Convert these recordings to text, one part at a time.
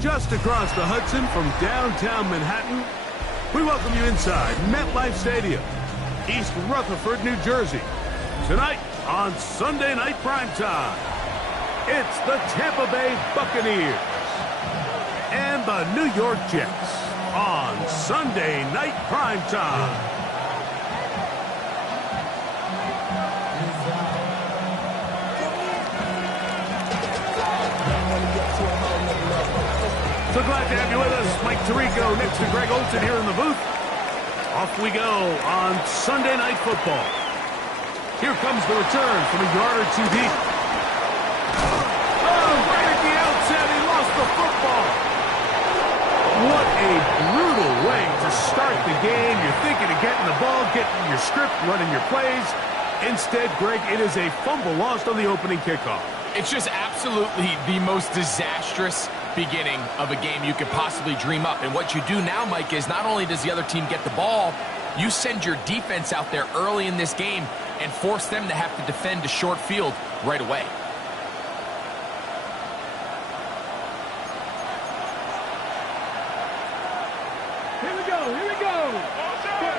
Just across the Hudson from downtown Manhattan, we welcome you inside MetLife Stadium, East Rutherford, New Jersey. Tonight on Sunday Night Primetime, it's the Tampa Bay Buccaneers and the New York Jets on Sunday Night Primetime. So glad to have you with us. Mike Tirico next to Greg Olson here in the booth. Off we go on Sunday Night Football. Here comes the return from a yard or two deep. Oh, right at the outset, he lost the football. What a brutal way to start the game. You're thinking of getting the ball, getting your script, running your plays. Instead, Greg, it is a fumble lost on the opening kickoff. It's just absolutely the most disastrous beginning of a game you could possibly dream up. And what you do now, Mike, is not only does the other team get the ball, you send your defense out there early in this game and force them to have to defend a short field right away. Here we go, here we go.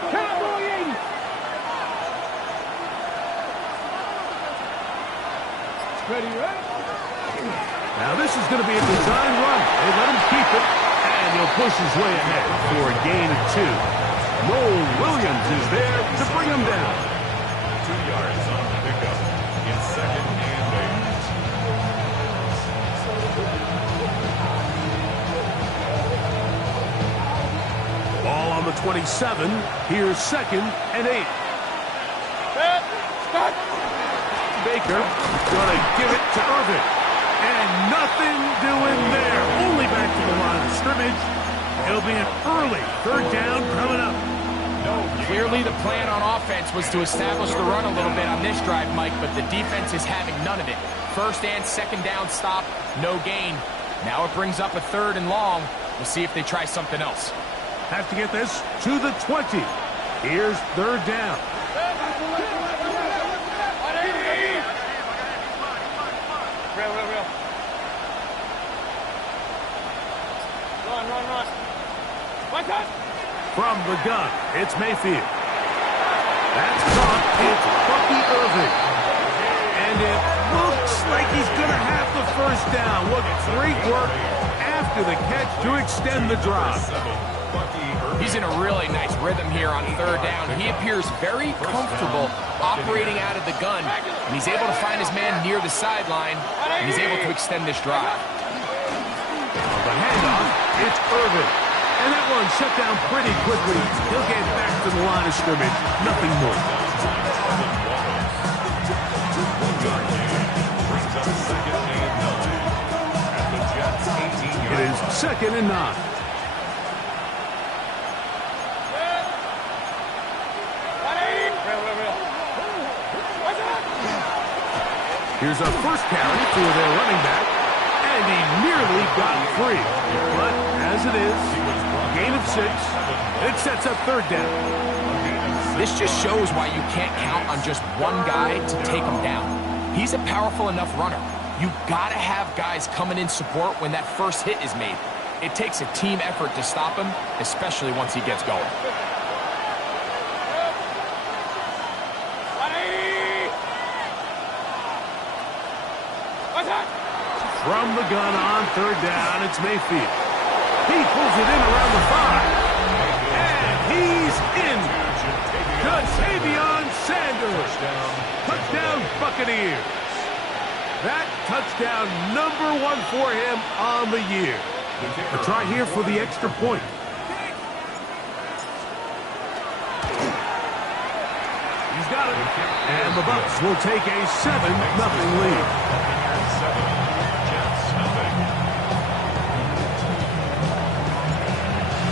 Cowboys! Ready, right? Now this is going to be a design run. They let him keep it, and he'll push his way ahead for a gain of 2. Noel Williams is there to bring him down. 2 yards on the pickup. It's 2nd and 8. Ball on the 27. Here's 2nd and 8. Baker going to give it to Irvin. And nothing doing there. Only back to the line of scrimmage. It'll be an early 3rd down coming up. Clearly the plan on offense was to establish the run a little bit on this drive, Mike, but the defense is having none of it. 1st and 2nd down stop, no gain. Now it brings up a 3rd and long. We'll see if they try something else. Have to get this to the 20. Here's 3rd down. From the gun, it's Mayfield. That's caught. It's Bucky Irving. And it looks like he's going to have the 1st down. What great work after the catch to extend the drive. He's in a really nice rhythm here on 3rd down. He appears very comfortable operating out of the gun, and he's able to find his man near the sideline, and he's able to extend this drive. The handoff, it's Irving. And that one shut down pretty quickly. He'll get back to the line of scrimmage. Nothing more. It is 2nd and 9. Here's a 1st carry for their running back, and he nearly got free. But as it is, gain of 6, it sets up 3rd down. This just shows why you can't count on just one guy to take him down. He's a powerful enough runner. You gotta have guys coming in support when that first hit is made. It takes a team effort to stop him, especially once he gets going. From the gun on 3rd down, it's Mayfield. He pulls it in around the 5. And he's in. Ja'Tavion Sanders. Touchdown Buccaneers. That touchdown #1 for him on the year. A try here for the extra point. He's got it. And the Bucs will take a 7-0 lead.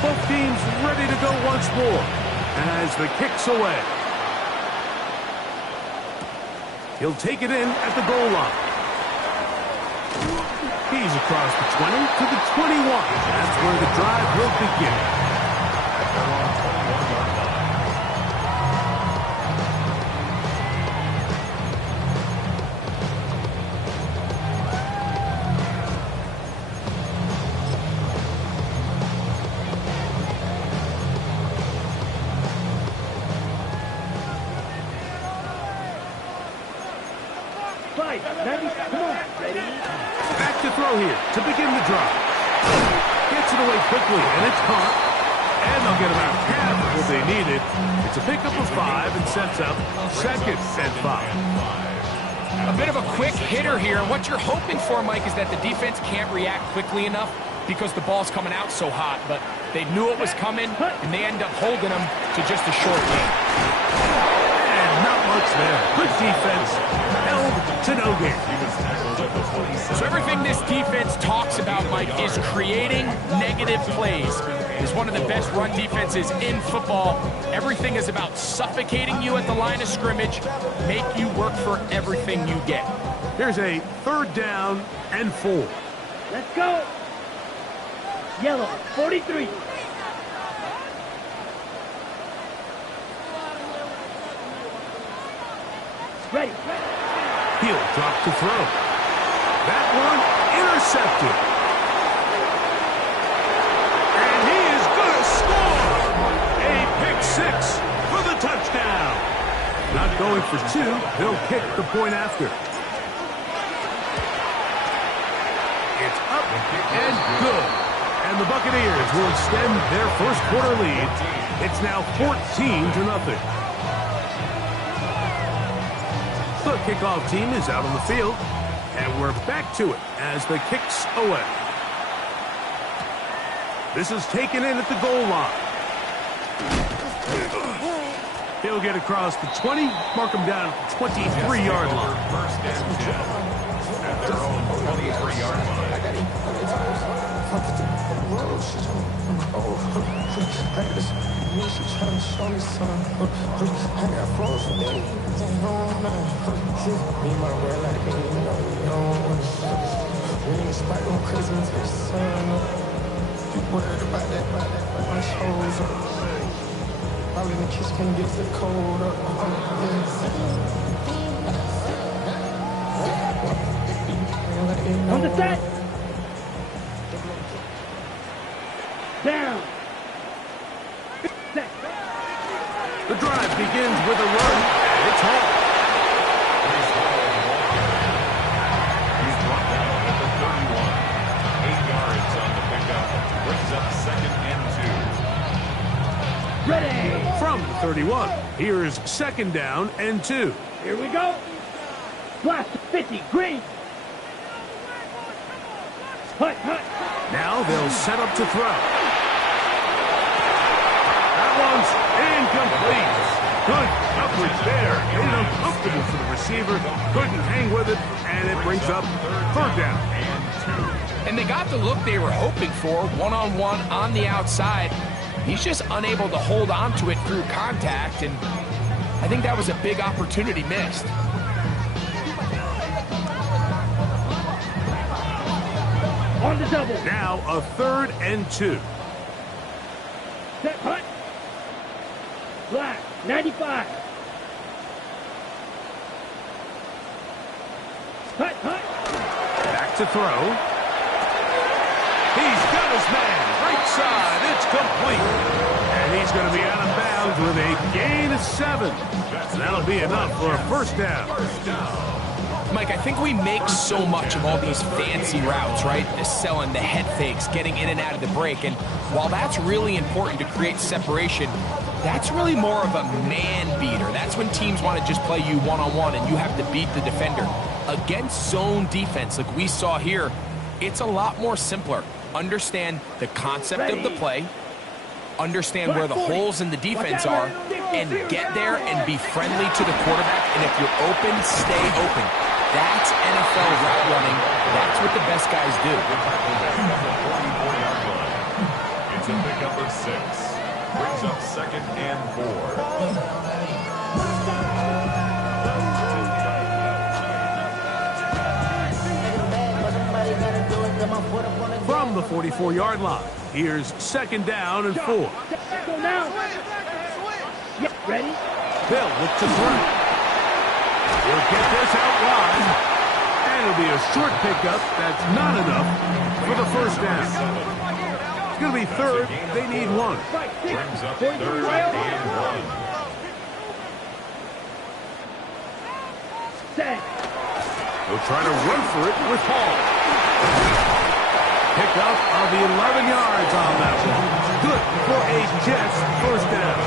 Both teams ready to go once more as the kick's away. He'll take it in at the goal line. He's across the 20 to the 21. That's where the drive will begin. Back to throw here to begin the drive. Gets it away quickly, and it's caught. And they'll get about half of what they needed. It's a pickup of 5 and sets up 2nd and 5. A bit of a quick hitter here. And what you're hoping for, Mike, is that the defense can't react quickly enough because the ball's coming out so hot. But they knew it was coming, and they end up holding them to just a short game. Not much there. Good defense. Held to no gain. So everything this defense talks about, Mike, is creating negative plays. It's one of the best run defenses in football. Everything is about suffocating you at the line of scrimmage, make you work for everything you get. Here's a 3rd down and 4. Let's go. Yellow, 43. Ready. He'll drop to throw. That one intercepted. And he is going to score. A pick 6 for the touchdown. Not going for 2. He'll kick the point after. It's up and good. And the Buccaneers will extend their first quarter lead. It's now 14-0. The kickoff team is out on the field, and we're back to it as the kick's away. This is taken in at the goal line. He'll get across the 20, mark him down at the 23-yard line. First and 10 at their own 23-yard line. She trying to show me something. I got flows for days. Ain't on nothing. Me and my girl like me, you know. We ain't spike on crazy until the sun up. You worried about that, my shows up. All in the kitchen can get the cold up. On the set. Down. The drive begins with a run, and it's home. He's brought down at the 31. 8 yards on the pickup. Brings up 2nd and 2. Ready. From the 31, here's 2nd down and 2. Here we go. Blast to 50. Green. Hut. Now they'll set up to throw. That one's incomplete. Good coverage there. Made it uncomfortable for the receiver. Couldn't hang with it, and it brings up 3rd down. And they got the look they were hoping for, one-on-one on the outside. He's just unable to hold on to it through contact, and I think that was a big opportunity missed. On the double. Now a 3rd and 2. Set hut. Black, 95. Hut. Back to throw. He's got his man. Right side. It's complete. And he's going to be out of bounds with a gain of 7. And that'll be enough for a 1st down. Mike, I think we make so much of all these fancy routes, right? The selling, the head fakes, getting in and out of the break. And while that's really important to create separation, that's really more of a man beater. That's when teams want to just play you one-on-one and you have to beat the defender. Against zone defense like we saw here, it's a lot more simpler. understand the concept of the play, understand where the holes in the defense are, and get there and be friendly to the quarterback. And if you're open, stay open. That's NFL route running. That's what the best guys do. It's a pickup of 6. Brings up 2nd and 4. From the 44-yard line, here's 2nd down and 4. Go now. Yeah, ready? Bill look to throw. He'll get this out wide. And it'll be a short pickup. That's not enough for the first down. It's going to be 3rd. They need 1. Brings up 3rd and 1. Set. They'll try to run for it with Hall. Pick up of the 11 yards on that one. Good for a Jets first down.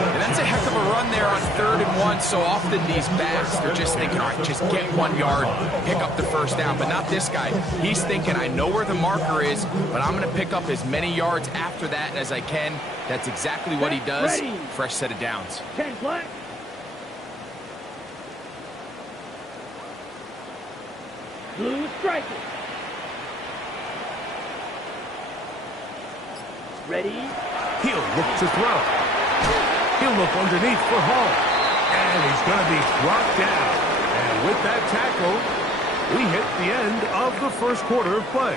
And that's a heck of a run there on 3rd and 1. So often these backs, they're just thinking, all right, just get 1 yard, pick up the first down. But not this guy. He's thinking, I know where the marker is, but I'm going to pick up as many yards after that as I can. That's exactly what he does. Fresh set of downs. 10 black. Blue striker. Ready? He'll look to throw. He'll look underneath for Hall. And he's going to be brought down. And with that tackle, we hit the end of the first quarter of play.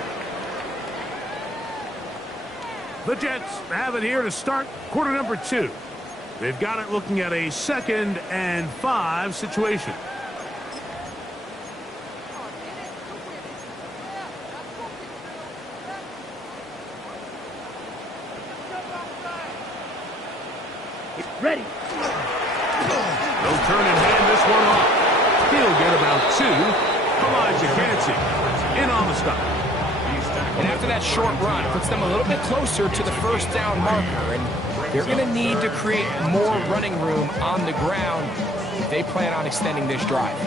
The Jets have it here to start quarter number 2. They've got it looking at a 2nd and 5 situation. Ready. They'll turn and hand this one off. He'll get about 2. Elijah Cansey in on the stop. And after that short run, puts them a little bit closer to the first down marker. And they're going to need to create more running room on the ground if they plan on extending this drive.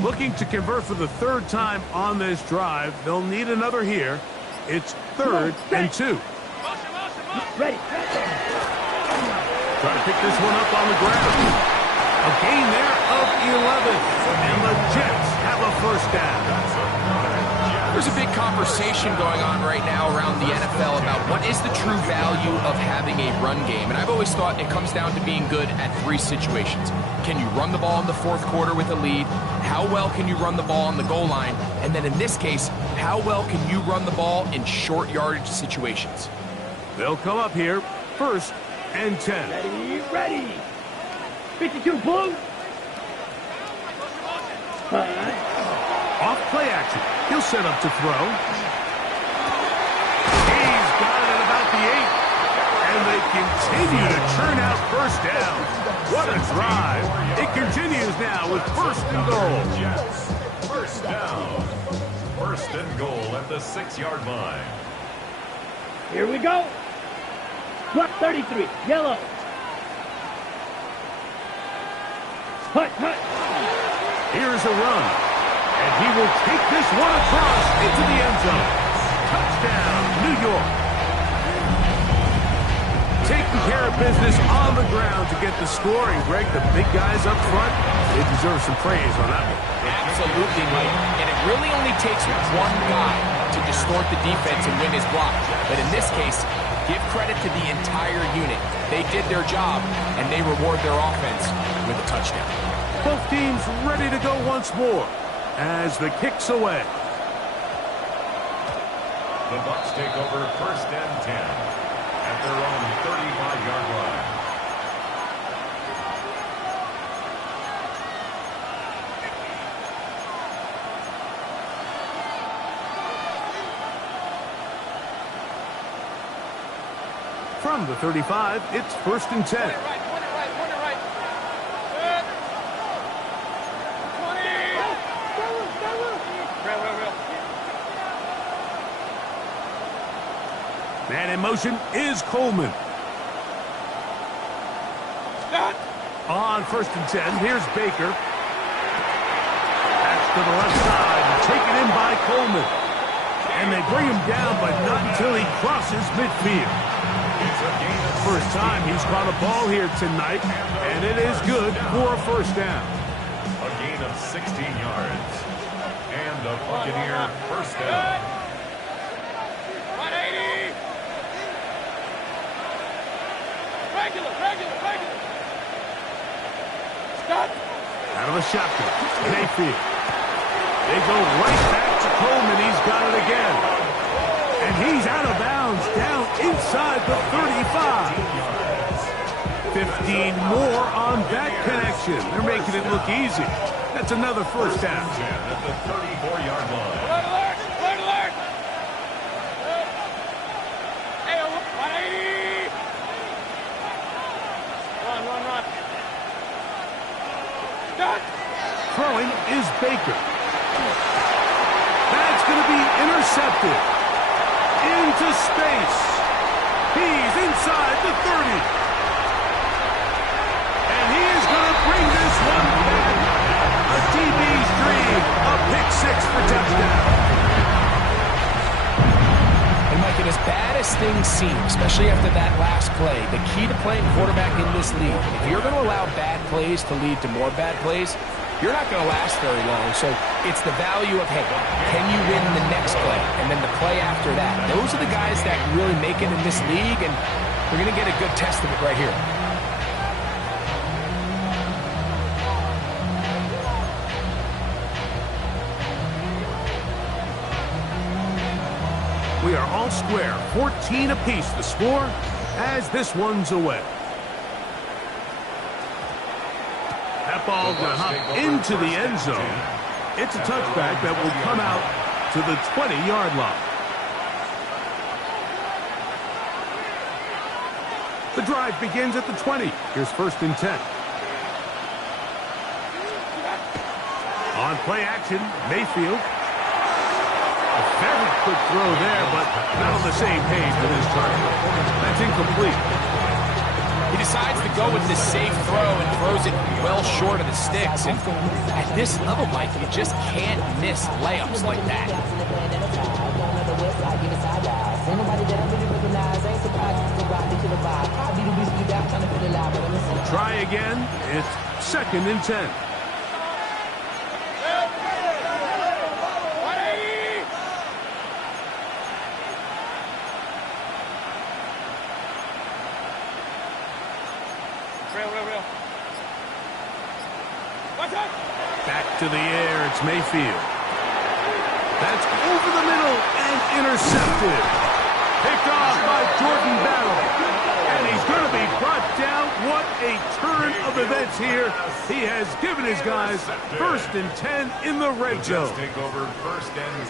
Looking to convert for the 3rd time on this drive. They'll need another here. It's 3rd and 2. Ready. Try to pick this one up on the ground. A gain there of 11. And the Jets have a first down. There's a big conversation going on right now around the NFL about what is the true value of having a run game. And I've always thought it comes down to being good at 3 situations. Can you run the ball in the 4th quarter with a lead? How well can you run the ball on the goal line? And then in this case, how well can you run the ball in short yardage situations? They'll come up here, 1st and 10. Ready. 52 blue. Off play action. He'll set up to throw. He's got it at about the 8. And they continue to churn out first down. What a drive. It continues now with 1st and goal. Jets, first down. 1st and goal at the 6-yard line. Here we go. Block 33. Yellow. Hut. Here's a run. And he will take this one across into the end zone. Touchdown, New York. Taking care of business on the ground to get the score. And Greg, the big guys up front, they deserve some praise on that one. Absolutely, Mike. And it really only takes one guy to distort the defense and win his block. But in this case, give credit to the entire unit. They did their job, and they reward their offense with a touchdown. Both teams ready to go once more as the kick's away. The Bucs take over 1st and 10 at their own 35-yard line. From the 35, it's 1st and 10. Man in motion is Coleman. On 1st and 10, here's Baker. That's to the left side, taken in by Coleman. And they bring him down, but not until he crosses midfield. First time he's caught a ball here tonight, and it is good for a first down. A gain of 16 yards. And the Buccaneer first down. 180. Regular. Stop. Out of the shotgun, Mayfield. They go right back to Coleman. He's got it again. And he's out of bounds, down inside the 35. 15 more on that connection. They're making it look easy. That's another first down. At the 34-yard line. Alert! Hey, 180. Run. Stop. Throwing is Baker. That's going to be intercepted. Into space. He's inside the 30. And he is going to bring this one back. A DB's dream. A pick 6 for touchdown. And Mike, and as bad as things seem, especially after that last play, the key to playing quarterback in this league, if you're going to allow bad plays to lead to more bad plays, you're not going to last very long. So it's the value of, hey, can you win the next play? And then the play after that. Those are the guys that really make it in this league, and we're going to get a good test of it right here. We are all square. 14 apiece the score as this one's away. That ball going to hop into the end zone. It's a touchback that will come out to the 20-yard line. The drive begins at the 20. Here's 1st and 10. On play action, Mayfield. A very quick throw there, but not on the same page for this target. That's incomplete. He decides to go with this safe throw and throws it well short of the sticks. And at this level, Mike, you just can't miss layups like that. Try again. It's 2nd and 10. Real. Back to the air, it's Mayfield. That's over the middle and intercepted. Picked off by Jordan Battle. And he's going to be brought down. What a turn of events here. He has given his guys 1st and 10 in the red zone.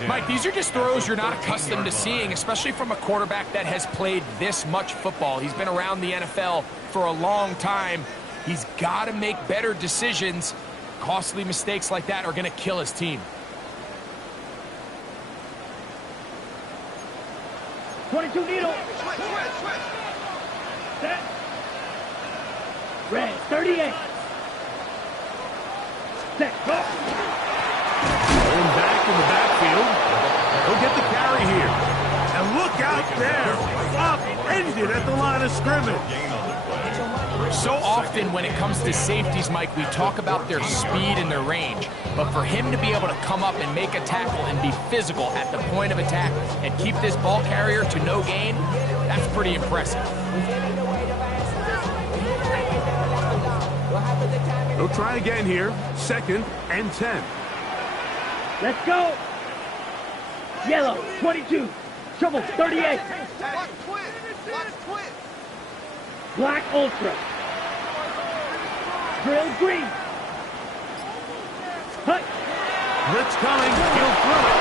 Mike, these are just throws you're not accustomed to seeing, especially from a quarterback that has played this much football. He's been around the NFL for a long time. He's got to make better decisions. Costly mistakes like that are going to kill his team. 22 needle. Set. Red, 38. Set, go. Going back in the backfield. He'll get the carry here. And look out there. Upended at the line of scrimmage. So often when it comes to safeties, Mike, we talk about their speed and their range. But for him to be able to come up and make a tackle and be physical at the point of attack and keep this ball carrier to no gain, that's pretty impressive. They'll try again here. 2nd and 10. Let's go. Yellow, 22. Trouble, 38. Black Ultra. Drill green. Hut. Blitz coming. He'll throw it.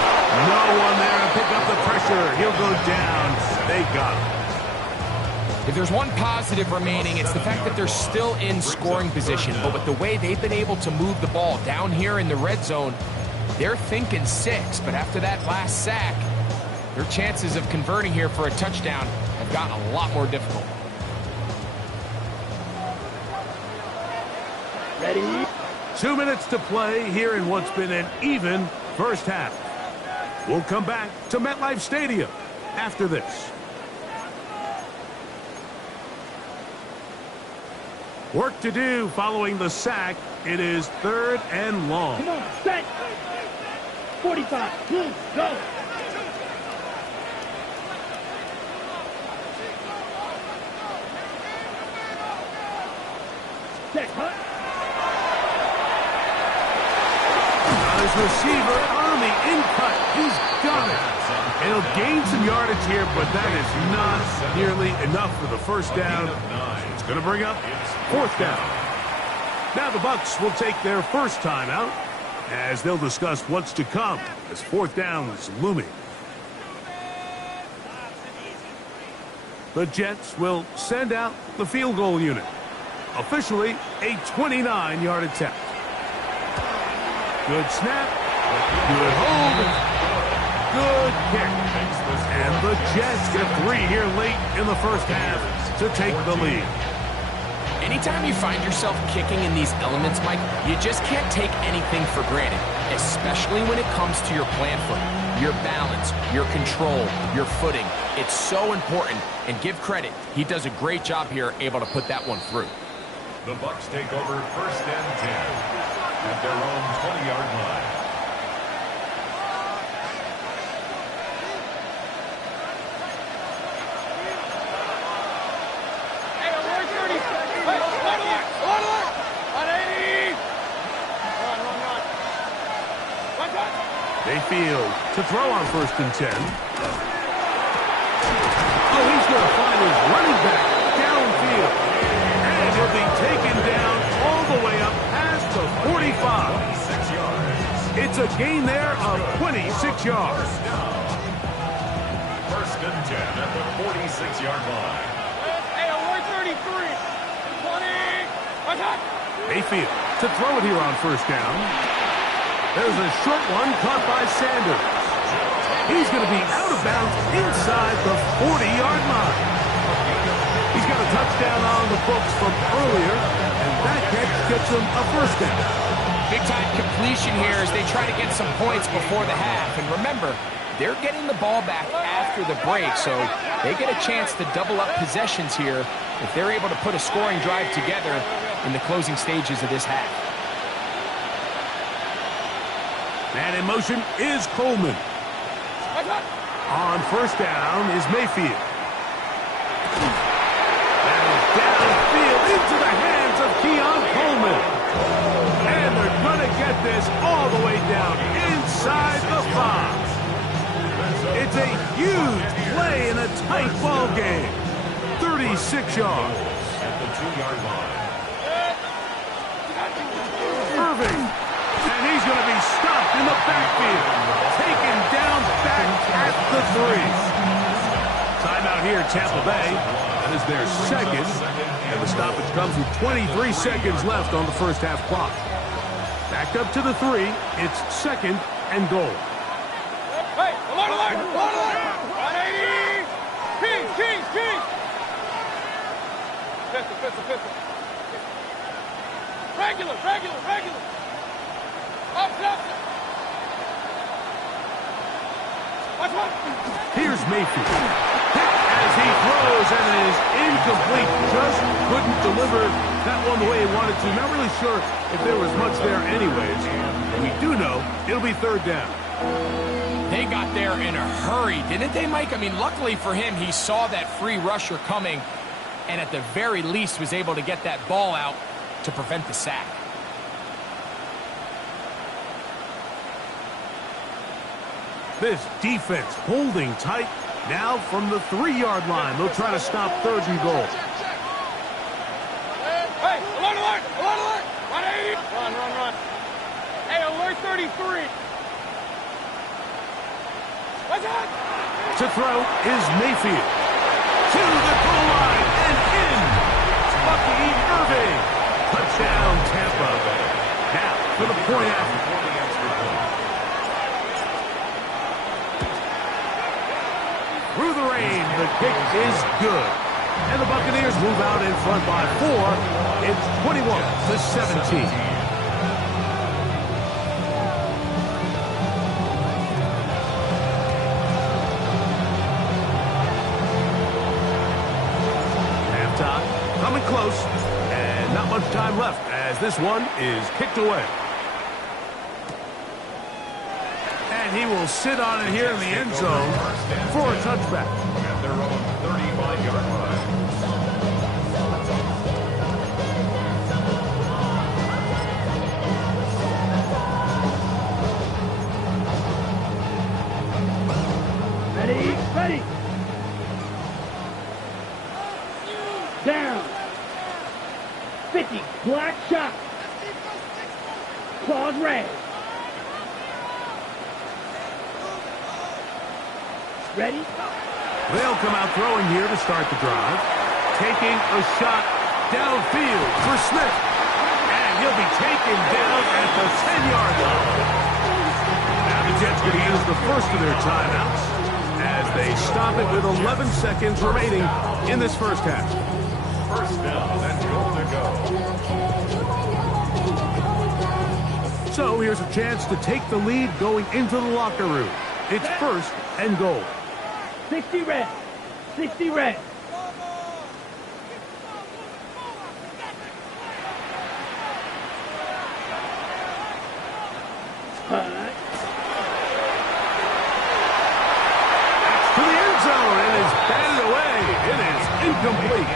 No one there to pick up the pressure. He'll go down. They got him. If there's one positive remaining, it's the fact that they're still in scoring position. But with the way they've been able to move the ball down here in the red zone, they're thinking 6. But after that last sack, their chances of converting here for a touchdown have gotten a lot more difficult. Ready? 2 minutes to play here in what's been an even first half. We'll come back to MetLife Stadium after this. Work to do following the sack. It is 3rd and long. Come on, set. 45. Go. Set, cut. His receiver on the in-cut. He's got it. And he'll gain some yardage here, but that is not nearly enough for the first down. It's going to bring up 4th down. Now the Bucs will take their first timeout as they'll discuss what's to come as 4th down is looming. The Jets will send out the field goal unit. Officially a 29-yard attempt. Good snap. Good hold. Good kick. And the Jets get 3 here late in the first half to take the lead. Anytime you find yourself kicking in these elements, Mike, you just can't take anything for granted, especially when it comes to your plant foot, your balance, your control, your footing. It's so important, and give credit. He does a great job here, able to put that one through. The Bucs take over 1st and 10 at their own 20-yard line. Mayfield to throw on 1st and 10. Oh, he's going to find his running back downfield. And he'll be taken down all the way up past the 45. 26 yards. It's a gain there of 26 yards. 1st and 10 at the 46-yard line. Hey, we're 33. 20. Attack. Mayfield to throw it here on 1st down. There's a short one caught by Sanders. He's going to be out of bounds inside the 40-yard line. He's got a touchdown on the books from earlier, and that catch gets him a 1st down. Big-time completion here as they try to get some points before the half. And remember, they're getting the ball back after the break, so they get a chance to double up possessions here if they're able to put a scoring drive together in the closing stages of this half. Man in motion is Coleman. On 1st down is Mayfield. That is downfield into the hands of Keon Coleman. And they're going to get this all the way down inside the 5. It's a huge play in a tight ball game. 36 yards. At the 2-yard line. Irving. And he's going to be stopped in the backfield. Taken down back at the 3. Timeout here, Tampa Bay. That is their 2nd. And the stoppage comes with 23 seconds left on the first half clock. Back up to the 3. It's 2nd and goal. Hey, alert! 180! Kings! Pistol. Regular. Up. Watch one. Here's Mayfield. As he throws, and it is incomplete. Just couldn't deliver that one the way he wanted to. Not really sure if there was much there anyways. And we do know it'll be 3rd down. They got there in a hurry, didn't they, Mike? I mean, luckily for him, he saw that free rusher coming and at the very least was able to get that ball out to prevent the sack. This defense holding tight. Now from the 3-yard line, they'll try to stop 3rd and goal. Hey, alert! 180! Run. Hey, alert 33. Watch out! To throw is Mayfield. To the goal line and in. Bucky Irving. Touchdown, Tampa. Now for the point after. through the rain. The kick is good. And the Buccaneers move out in front by 4. It's 21-17. Coming close, and not much time left as this one is kicked away. And he will sit on it here in the end zone for a touchback. At their own 35-yard line. Ready. Down. 50. Black shot. Claws red. Ready? They'll come out throwing here to start the drive. Taking a shot downfield for Smith. And he'll be taken down at the 10-yard line. Now the Jets going to use the first of their timeouts as they stop it with 11 seconds remaining in this first half. First down and goal to go. So here's a chance to take the lead going into the locker room. It's first and goal. 60 red. 60 red. To the end zone and is batted away. It is incomplete.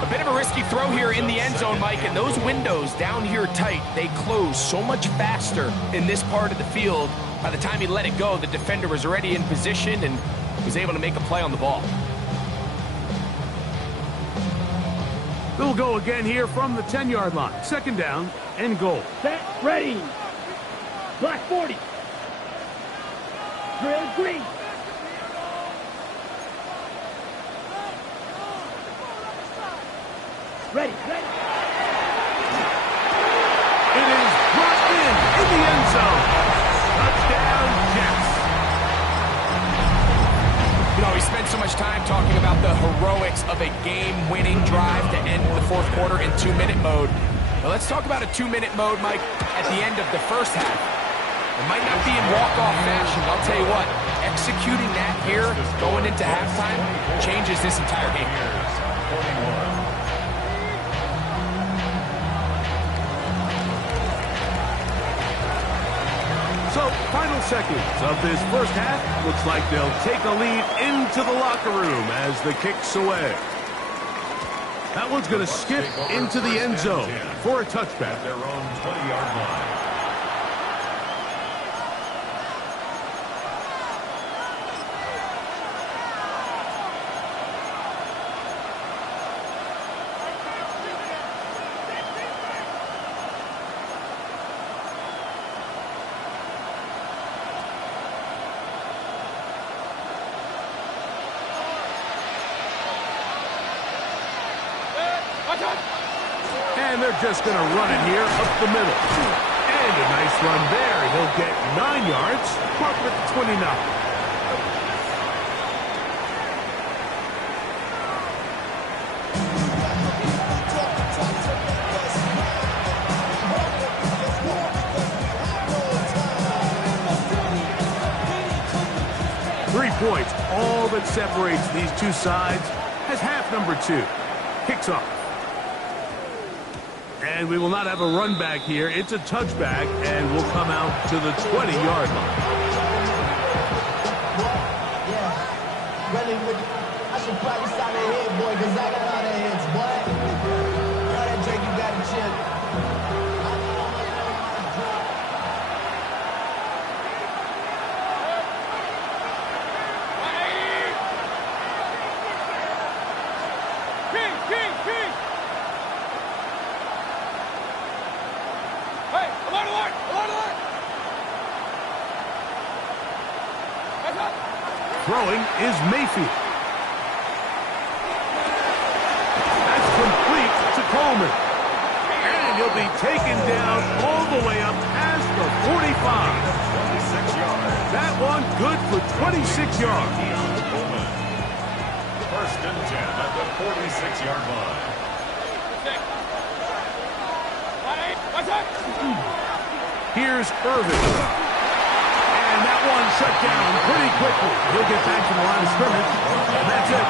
A bit of a risky throw here in the end zone, Mike, and those windows down here tight, they close so much faster in this part of the field. By the time he let it go, the defender was already in position and was able to make a play on the ball. They'll go again here from the 10-yard line. Second down and goal. Set, ready. Black 40. Drill green. Ready. It is brought in the end zone. Touchdown, Jets. You know, we spent so much time talking about the heroics of a game-winning drive to end the fourth quarter in 2-minute mode. Now let's talk about a 2-minute mode, Mike, at the end of the first half. It might not be in walk-off fashion, I'll tell you what. Executing that here, going into halftime, changes this entire game. So, final seconds of this first half. Looks like they'll take a lead into the locker room as the kick's away. That one's going to skip into the end zone for a touchback. Their own 20-yard line. And they're just going to run it here up the middle. And a nice run there. He'll get 9 yards. Mark at the 29. Points, all that separates these two sides, as half number 2 kicks off. And we will not have a run back here. It's a touchback, and will come out to the 20-yard line. Yeah, really, I should probably stop that head, boy, because I got all the heads, boy. All that Drake, you got to chill. Throwing is Mayfield. That's complete to Coleman. And he'll be taken down all the way up past the 45. 26 yards. That one good for 26 yards. First and 10 at the 46-yard line. Here's Irvin. And that one shut down pretty quickly. He'll get back to the line of scrimmage, and that's it.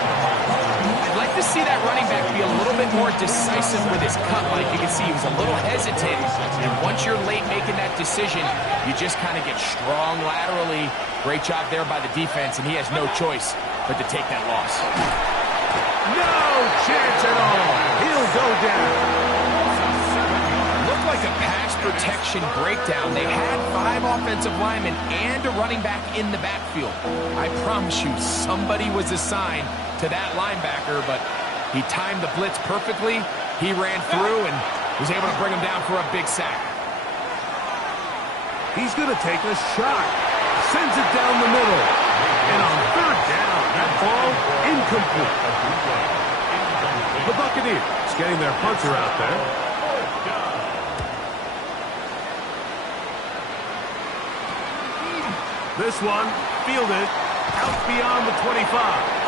I'd like to see that running back be a little bit more decisive with his cut. Like you can see, he was a little hesitant. And once you're late making that decision, you just kind of get strong laterally. Great job there by the defense, and he has no choice but to take that loss. No chance at all. He'll go down. Looked like a pass protection breakdown. They had 5 offensive linemen and a running back in the backfield. I promise you, somebody was assigned to that linebacker, but he timed the blitz perfectly. He ran through and was able to bring him down for a big sack. He's going to take a shot. Sends it down the middle. And on third down, that ball incomplete. The Buccaneers getting their punter out there. This one fielded out beyond the 25.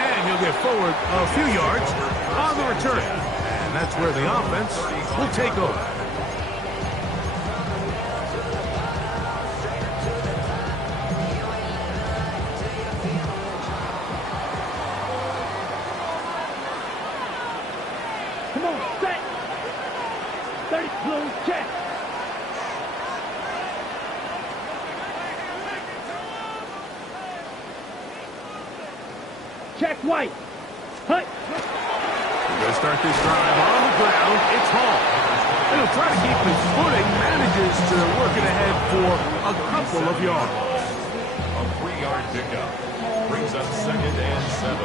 And he'll get forward a few yards on the return. And that's where the offense will take over. Come on, set. 30 blue, check. Check white. Hut. We're going to start this drive on the ground. It's Hall. And he'll try to keep his footing. Manages to work it ahead for a couple of yards. A 3-yard pickup brings up 2nd and 7.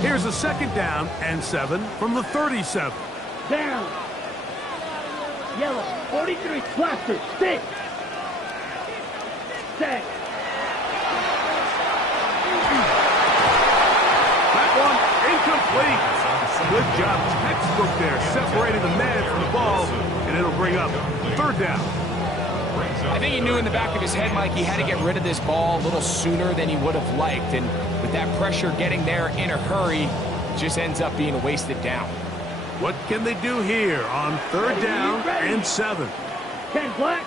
Here's a 2nd down and 7 from the 37. Down. Yellow. 43. Cluster. Stick. Set. That one incomplete. Good job. Textbook there. Separating the man from the ball. And it'll bring up 3rd down. I think he knew in the back of his head, Mike, he had to get rid of this ball a little sooner than he would have liked. And with that pressure getting there in a hurry, it just ends up being a wasted down. What can they do here on 3rd down and 7? 10 black.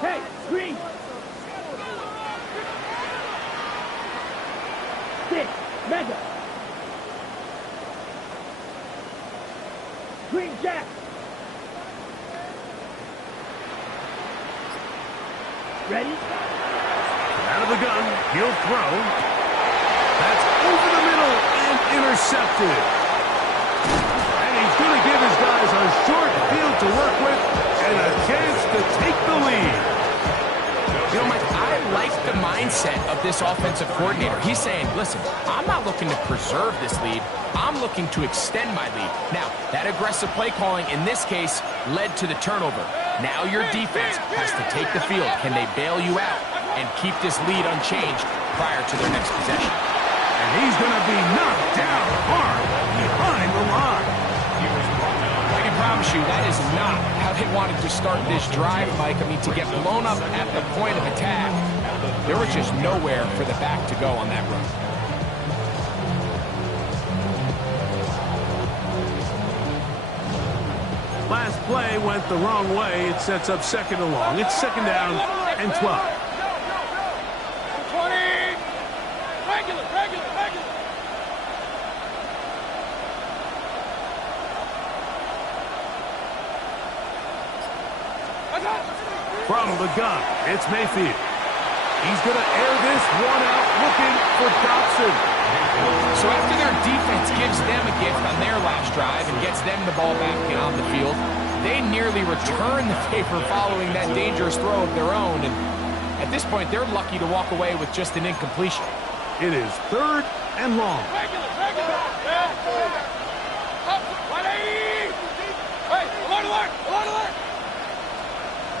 Hey, green. 6. Mega. Green jack. Ready? Out of the gun, he'll throw. That's over the middle and intercepted. And he's going to give his guys a short field to work with and a chance to take the lead. You know, Mike, I like the mindset of this offensive coordinator. He's saying, listen, I'm not looking to preserve this lead. I'm looking to extend my lead. Now, that aggressive play calling in this case led to the turnover. Now your defense has to take the field. Can they bail you out and keep this lead unchanged prior to their next possession? And he's going to be knocked down hard behind the line. I can promise you that is not how they wanted to start this drive, Mike. I mean, to get blown up at the point of attack, there was just nowhere for the back to go on that run. Last play went the wrong way. It sets up 2nd and long. It's 2nd down and 12. 20. Regular. From the gun, it's Mayfield. He's going to air this one out looking for Dobson. So after their defense gives them a gift on their last drive and gets them the ball back and on the field, they nearly return the favor following that dangerous throw of their own. And at this point, they're lucky to walk away with just an incompletion. It is 3rd and long.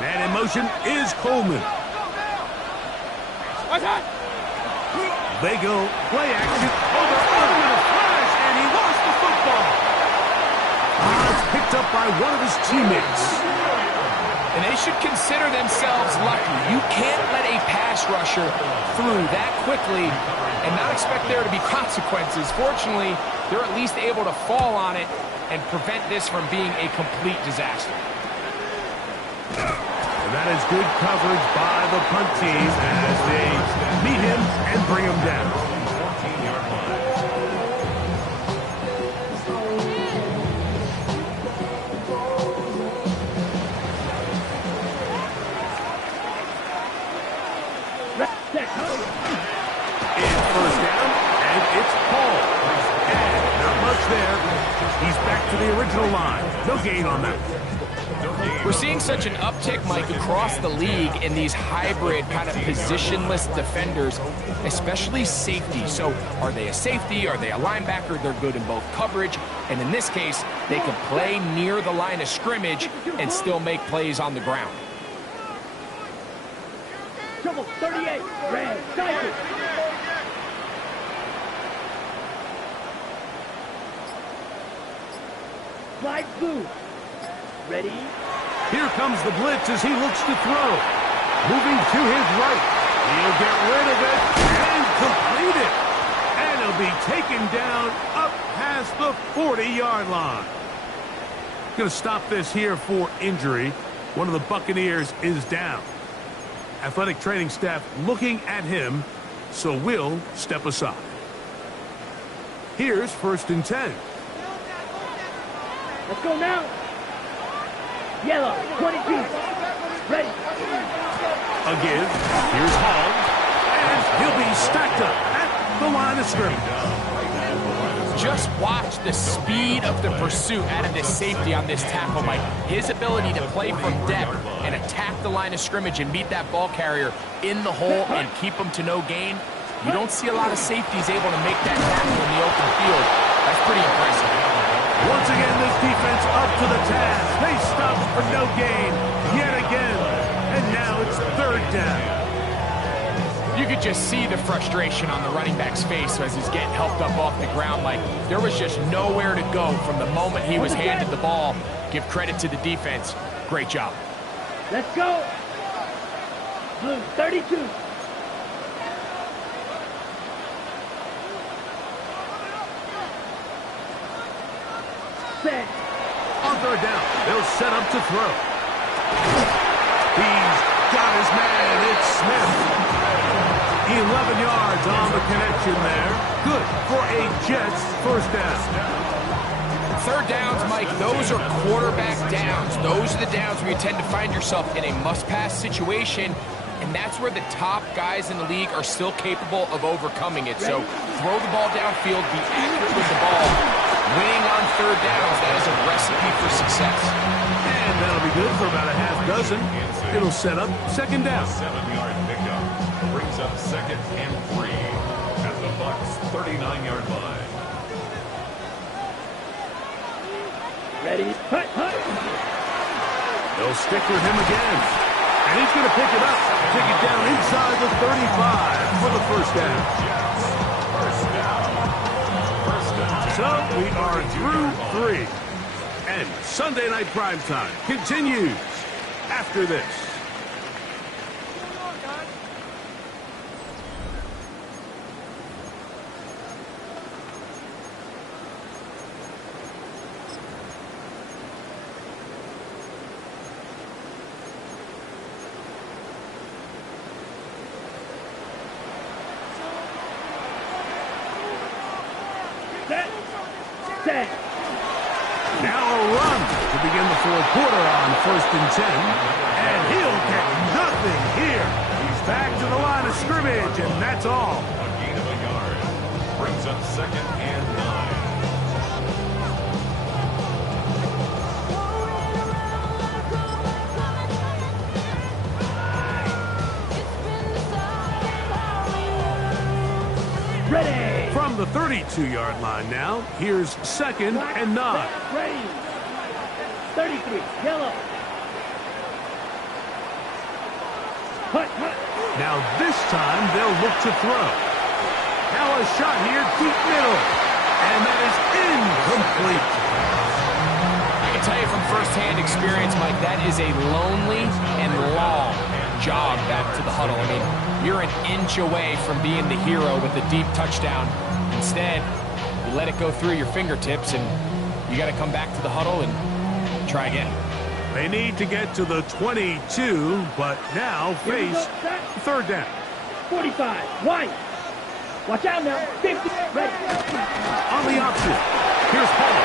Man in motion is Coleman. They go play action. Oh, they're on with a flash, and he lost the football. It's picked up by one of his teammates. And they should consider themselves lucky. You can't let a pass rusher through that quickly and not expect there to be consequences. Fortunately, they're at least able to fall on it and prevent this from being a complete disaster. And that is good coverage by the punt team as they meet him and bring him down. 14-yard line. It's first down, and it's Paul. And not much there. He's back to the original line. No gain on that. We're seeing such an uptick, Mike, across the league in these hybrid kind of positionless defenders, especially safety. So are they a safety? Are they a linebacker? They're good in both coverage. And in this case, they can play near the line of scrimmage and still make plays on the ground. Trouble 38. Red. Cycle. Slide blue. Ready? Here comes the blitz as he looks to throw. Moving to his right. He'll get rid of it and complete it. And he'll be taken down up past the 40-yard line. Going to stop this here for injury. One of the Buccaneers is down. Athletic training staff looking at him, so we'll step aside. Here's 1st and 10. Let's go now. Yellow, 22. Ready. Again, here's Hall. And he'll be stacked up at the line of scrimmage. Just watch the speed of the pursuit out of this safety on this tackle, Mike. His ability to play from depth and attack the line of scrimmage and meet that ball carrier in the hole and keep him to no gain. You don't see a lot of safeties able to make that tackle in the open field. That's pretty impressive. Once again, this defense up to the task. They stop for no gain yet again. And now it's 3rd down. You could just see the frustration on the running back's face as he's getting helped up off the ground. Like, there was just nowhere to go from the moment he was handed the ball. Give credit to the defense. Great job. Let's go. Blue, 32. Set. On 3rd down, they'll set up to throw. He's got his man. It's Smith. 11 yards on the connection there. Good for a Jets 1st down. 3rd downs, Mike, those are quarterback downs. Those are the downs where you tend to find yourself in a must-pass situation, and that's where the top guys in the league are still capable of overcoming it. So throw the ball downfield, be accurate with the ball. Winning on 3rd downs, that is a recipe for success. And that'll be good for about a half dozen. It'll set up 2nd down. 7-yard pickup brings up 2nd and 3 at the Bucs' 39-yard line. Ready? Hut, hut. They'll stick with him again. And he's going to pick it up. Take it down inside the 35 for the 1st down. So we are through 3. And Sunday Night Primetime continues after this. Set. Now a run to begin the 4th quarter on 1st and 10. And he'll get nothing here. He's back to the line of scrimmage, and that's all. A gain of a yard brings up 2nd and 9. Ready. From the 32-yard line now, here's 2nd and 9. Ready. 33. Yellow. Hut, hut. Now this time they'll look to throw. Now a shot here, deep middle. And that is incomplete. I can tell you from firsthand experience, Mike, that is a lonely and long jog back to the huddle. I mean, you're an inch away from being the hero with a deep touchdown. Instead, you let it go through your fingertips, and you got to come back to the huddle and try again. They need to get to the 22, but now face third down. 45, white. Watch out now. 50, ready. On the option, here's Paul.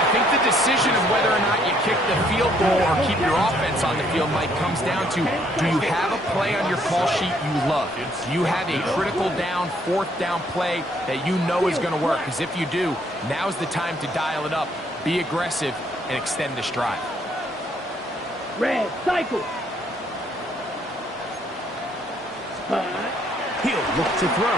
I think the decision of whether or not you kick the field goal or keep your offense on the field, Mike, comes down to, do you have a play on your call sheet you love? Do you have a critical down, fourth down play that you know is going to work? Because if you do, now's the time to dial it up, be aggressive, and extend this drive. Red, cycle. He'll look to throw.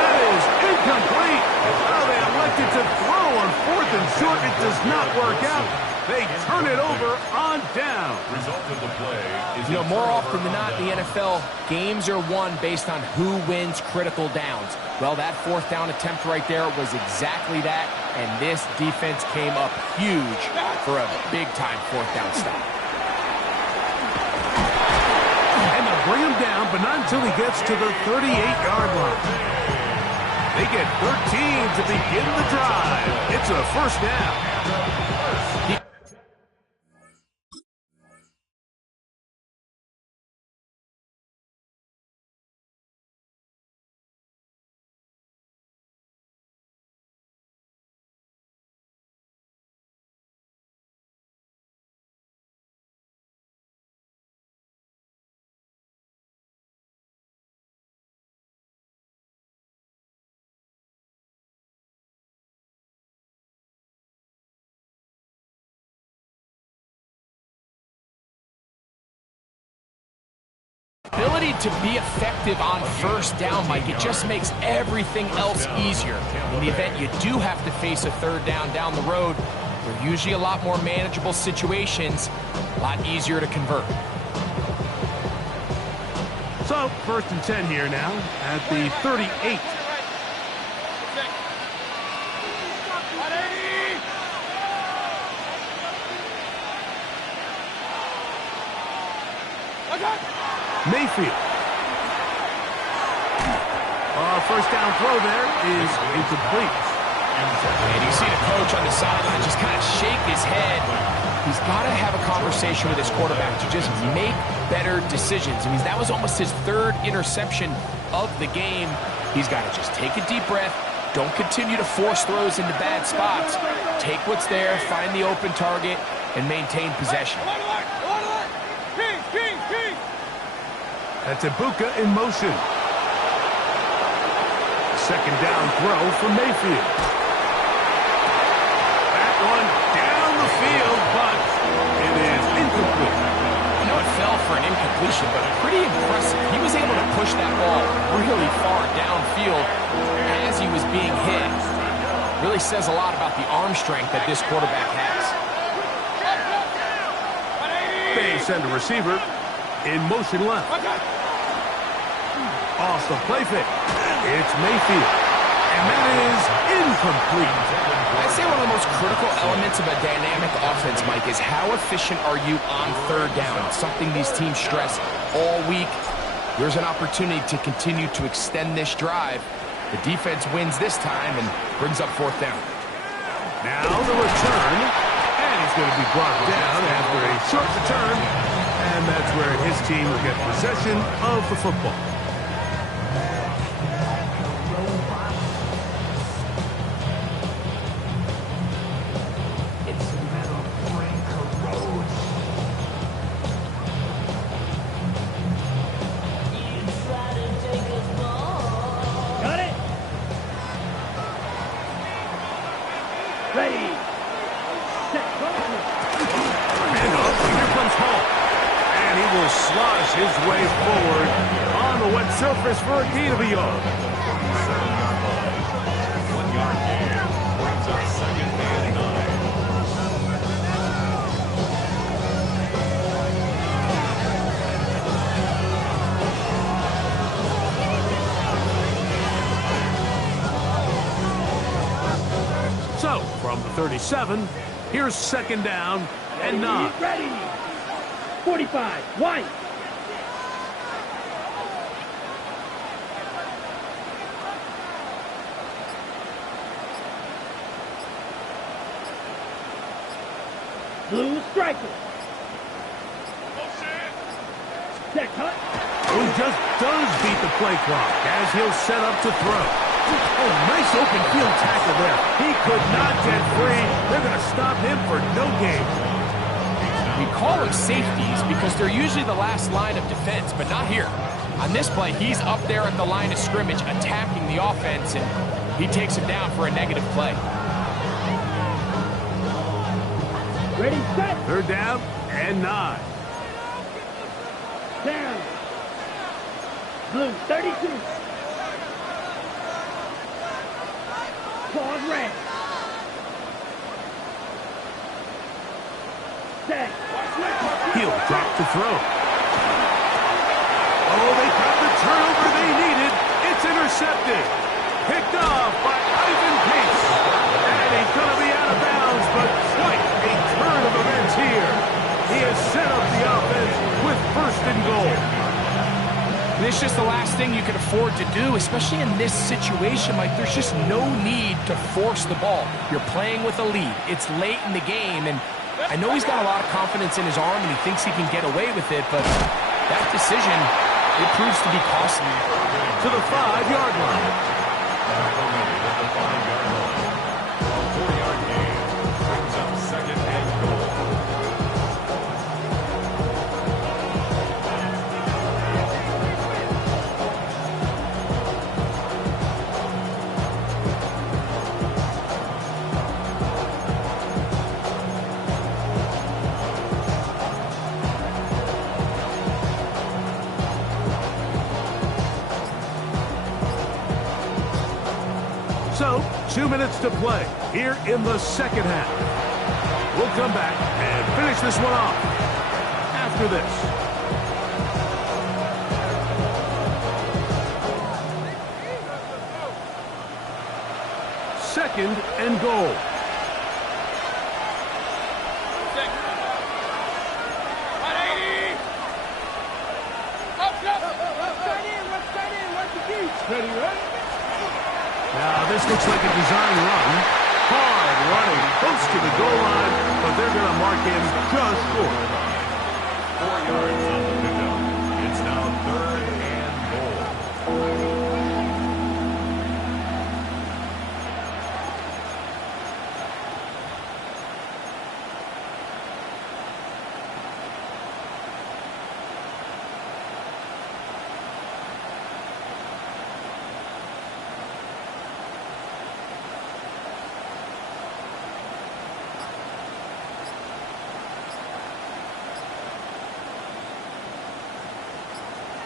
That is incomplete. Oh, they elected to throw on fourth and short. It does not work out. They turn it over on down. Result of the play is, you know, more often than not in the NFL, games are won based on who wins critical downs. Well, that fourth down attempt right there was exactly that, and this defense came up huge for a big-time fourth down stop. And they'll bring him down, but not until he gets to the 38-yard line. They get 13 to begin the drive. It's a first down. Ability to be effective on first down, Mike, it just makes everything else easier. In the event you do have to face a third down the road, they're usually a lot more manageable situations, a lot easier to convert. So, first and 10 here now at the 38. Mayfield. First down throw there is incomplete. And you see the coach on the sideline just kind of shake his head. He's got to have a conversation with his quarterback to just make better decisions. I mean, that was almost his third interception of the game. He's got to just take a deep breath. Don't continue to force throws into bad spots. Take what's there, find the open target, and maintain possession. That's Ibuka in motion. Second down throw for Mayfield. That one down the field, but it is incomplete. I know it fell for an incompletion, but pretty impressive. He was able to push that ball really far downfield as he was being hit. Really says a lot about the arm strength that this quarterback has. They send a receiver in motion left. Off the play fake. It's Mayfield. And that is incomplete. I'd say one of the most critical elements of a dynamic offense, Mike, is how efficient are you on third down? It's something these teams stress all week. There's an opportunity to continue to extend this drive. The defense wins this time and brings up fourth down. Now the return. And he's going to be brought down after a short return. And that's where his team will get possession of the football. His way forward on the wet surface for a gain of a yard. 1 yard gain brings up second and 9. From the 37, here's second down and 9. Ready. 45. White. Blue striker. Set cut. Who just does beat the play clock as he'll set up to throw. Oh, nice open field tackle there. He could not get free. They're going to stop him for no gain. We call them safeties because they're usually the last line of defense, but not here. On this play, he's up there at the line of scrimmage attacking the offense, and he takes him down for a negative play. Ready, set. Third down and 9. Down. Blue 32. Claude red. Set. He'll drop to throw. Oh, they got the turnover they needed. It's intercepted. Picked off by Ivan Pace. And he's going to be out of bounds, but quite a turn of events here. He has set up the offense with first and goal. And it's just the last thing you can afford to do, especially in this situation. Like, there's just no need to force the ball. You're playing with a lead. It's late in the game, and I know he's got a lot of confidence in his arm, and he thinks he can get away with it, but that decision, it proves to be costly. To the 5-yard line. At the 5-yard line. 4-yard gain brings up second and goal. So, 2 minutes to play here in the second half. We'll come back and finish this one off after this. Second and goal. Ready, ready. Now, this looks like a design run. Hard running, close to the goal line, but they're going to mark him just short. 4 yards on the pickup. It's now third and goal.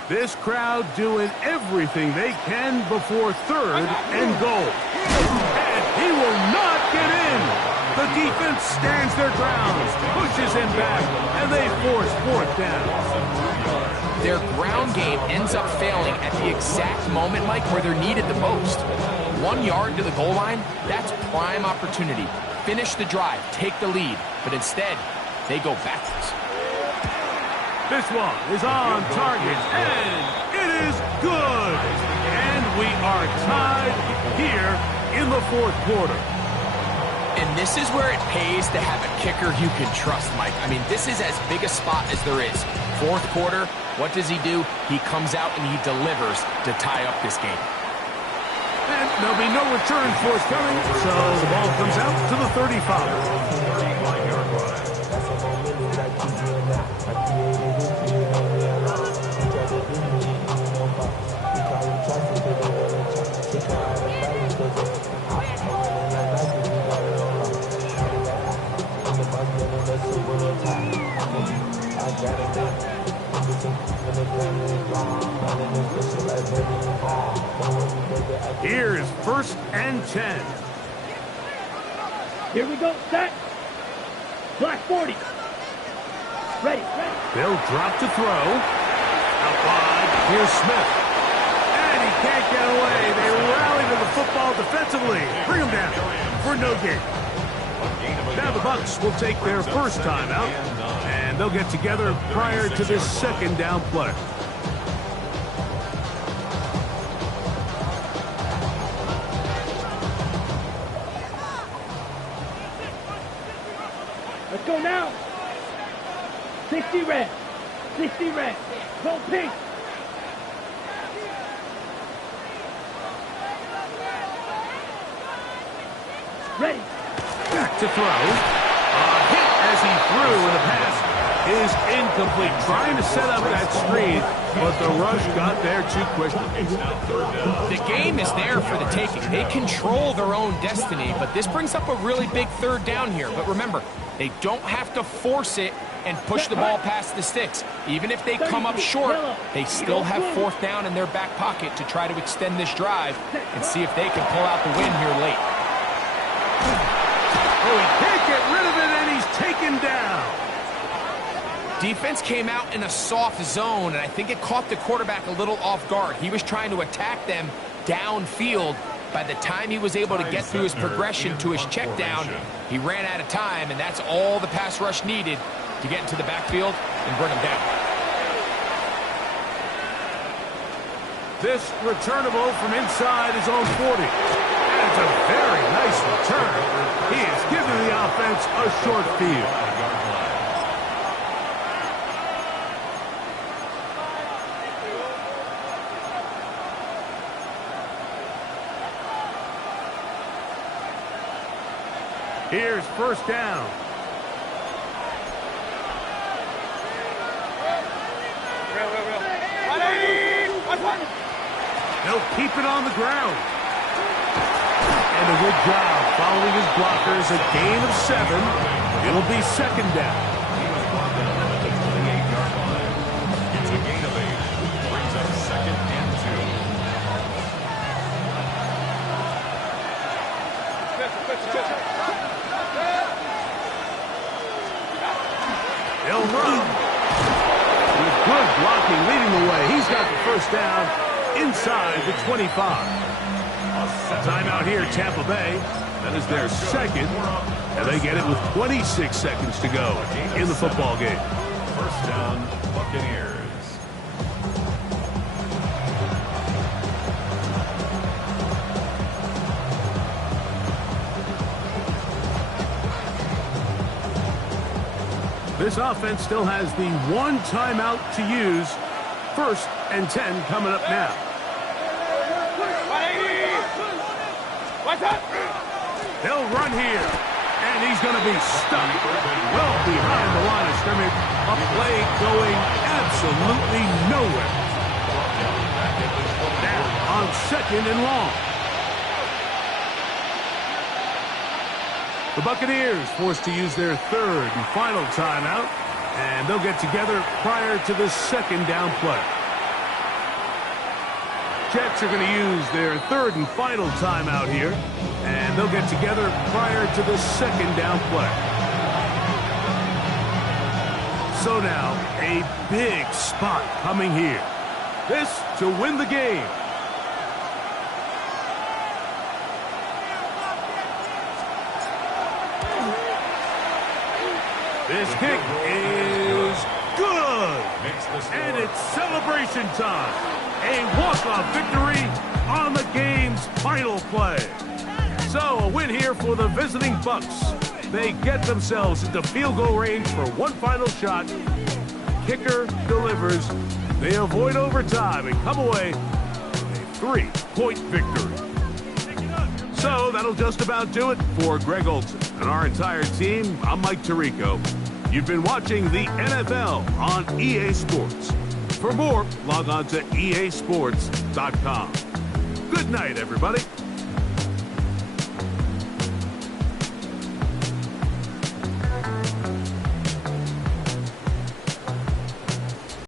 This crowd doing everything they can before third and goal. And he will not get in. The defense stands their ground, pushes him back, and they force fourth down. Their ground game ends up failing at the exact moment, Mike, where they're needed the most. 1 yard to the goal line, that's prime opportunity. Finish the drive, take the lead, but instead, they go backwards. This one is on target, and it is good. And we are tied here in the fourth quarter. And this is where it pays to have a kicker you can trust, Mike. I mean, this is as big a spot as there is. Fourth quarter, what does he do? He comes out and he delivers to tie up this game. And there'll be no return forthcoming, so the ball comes out to the 35. 35-yard line. Here's first and 10. Here we go, set. Black 40. Ready, ready. They'll drop to throw. Out wide, here's Smith. And he can't get away. They rally to the football defensively. Bring him down for no gain. Now the Bucs will take their first timeout, and they'll get together prior to this second down play. Let's go now. 60 red. 60 red. Go pink. Ready. Back to throw. A hit as he threw, and the pass is incomplete. Trying to set up that screen, but the rush got there too quickly. The game is there for the taking. They control their own destiny, but this brings up a really big third down here. But remember, they don't have to force it and push the ball past the sticks. Even if they come up short, they still have fourth down in their back pocket to try to extend this drive and see if they can pull out the win here late. Oh, he can't get rid of it, and he's taken down. Defense came out in a soft zone, and I think it caught the quarterback a little off guard. He was trying to attack them downfield. By the time he was able to get through his progression to his check down, he ran out of time, and that's all the pass rush needed to get into the backfield and bring him down. This returnable from inside his own 40. And it's a very nice return. He is giving the offense a short field. Here's first down. They'll keep it on the ground. And a good job following his blockers. A gain of 7. It'll be second down. It's a gain of 8. Brings up second and 2. They'll run. With good blocking leading the way. He's got the first down inside the 25. Timeout here, Tampa Bay. That is their second. And they get it with 26 seconds to go in the football game. First down, Buccaneers. This offense still has the one timeout to use. First and 10 coming up now. They'll run here, and he's going to be stuck well behind the line of scrimmage. A play going absolutely nowhere. Now on second and long. The Buccaneers forced to use their third and final timeout, and they'll get together prior to the second down play. Jets are going to use their third and final timeout here, and they'll get together prior to the second down play. So now, a big spot coming here. This to win the game. This kick is good, and it's celebration time. A walk-off victory on the game's final play. So a win here for the visiting Bucs. They get themselves into field goal range for one final shot. Kicker delivers. They avoid overtime and come away with a 3-point victory. So that'll just about do it for Greg Olson and our entire team. I'm Mike Tirico. You've been watching the NFL on EA Sports. For more, log on to easports.com. Good night, everybody.